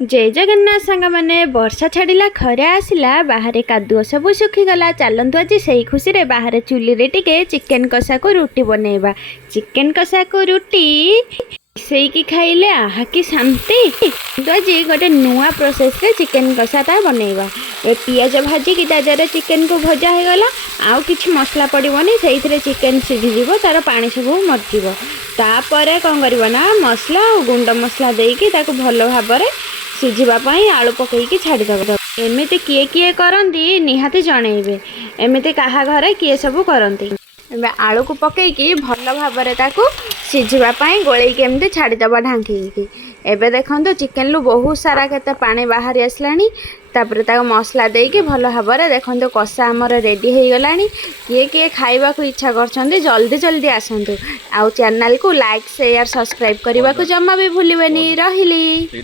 जय जगन्नाथ सांग मैंने वर्षा छाड़ा खरा आसला बाहर कादुଅ सब सुखीगला चलतु आज से खुशी रे बाहर चुली रे टिके चिकेन कषा को रुटी बनैबा। चिकेन कषा को रुटी मिसैकी खाइले आहा कि शांति। तो आज गोटे नुआ प्रोसेस रे चिकेन कषाटा बनैबा। ए पियाज भाजिकी ताजर चिकेन को भजा हो गला आउ किछि मसला पड़िबनी से चिकेन सीझीजिव तार पानी सब मरजिव। तापर कौन कर मसला और गुंड मसला देकी ताको भल भाव में सीझापी आलू पकईकी छाड़ीद। एमती किए किए करती निहाती जनइबे एमती क्या घरे किए सब करती। आलू को पकईकी भल भाव में सीझापी गोलैकी एमती छाड़ीदब ढांकी। एबे देखो चिकेन लु बहुत सारा केते पानी बाहरी आसलानी। तापर ताको मसला देकी भल भाव में देखो कषा आमर रेडी हो गला। किए किए खाइबा को इच्छा करछन्ते जल्दी जल्दी आसतु। आउ चैनल को लाइक शेयर सब्सक्राइब करने को जमा भी भूलिबेनी। रहिली।